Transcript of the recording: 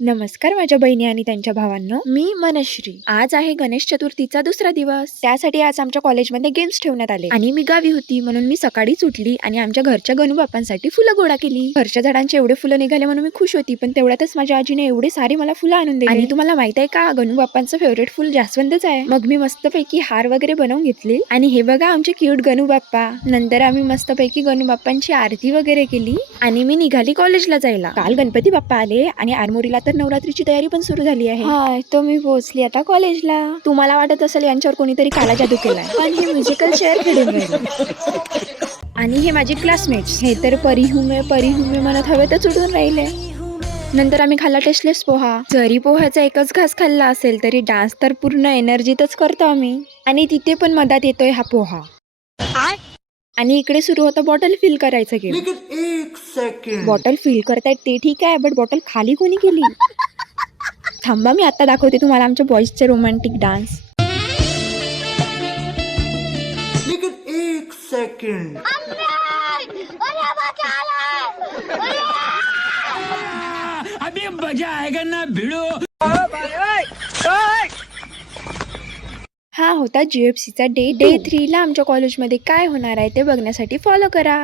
नमस्कार माझ्या बहिणी आणि त्यांच्या भावांनो, मी मनश्री. आज आहे गणेश चतुर्थीचा दुसरा दिवस. त्यासाठी आज आमच्या कॉलेजमध्ये गेम्स ठेवण्यात आले आणि मी गावी होती म्हणून मी सकाळीच उठली आणि आमच्या घरच्या गणू बाप्पांसाठी फुलं गोळा केली. घरच्या झाडांचे एवढे फुलं निघाले म्हणून मी खुश होती, पण तेवढ्यातच माझ्या आजीने एवढे सारे मला फुलं आणून दिली. आणि तुम्हाला माहित आहे का, गणू बाप्पांचं फेवरेट फुल जास्वंदच आहे. मग मी मस्तपैकी हार वगैरे बनवून घेतली आणि हे बघा आमचे क्यूट गणू बाप्पा. नंतर आम्ही मस्तपैकी गणू बाप्पांची आरती वगैरे केली आणि मी निघाली कॉलेजला जायला. काल गणपती बाप्पा आले आणि आरमोरीला तर नवरात्रीची तयारी पण सुरू झाली आहे. हा, तो मी पोहोचली आता कॉलेजला. तुम्हाला वाटत असेल यांच्यावर कोणीतरी काला जादू केलाय, पण हे म्युझिकल चेअर खेळून राहिले. आणि हे माझे क्लासमेट्स, हे तर परिहुमे म्हणत हवेतच उडून राहिले. नंतर आम्ही खाल्ला टेस्टलेस पोहा. जरी पोह्याचा एकच घास खाल्ला असेल तरी डान्स तर पूर्ण एनर्जीतच करतो आम्ही. आणि तिथे पण मधात येतोय हा पोहा. आणि इकडे सुरू होतं बॉटल फिल करायचं गेम. बॉटल फिल करतायत ते ठीक आहे, बट बॉटल खाली कोणी केली? थांबा, मी आता दाखवते तुम्हाला आमच्या बॉईजचे रोमॅन्टिक डान्स. अभी मजा आएगा ना भिड़ो. हा होता GFCचा डे 3 ला आमच्या कॉलेजमध्ये काय होणार आहे ते बघण्यासाठी फॉलो करा.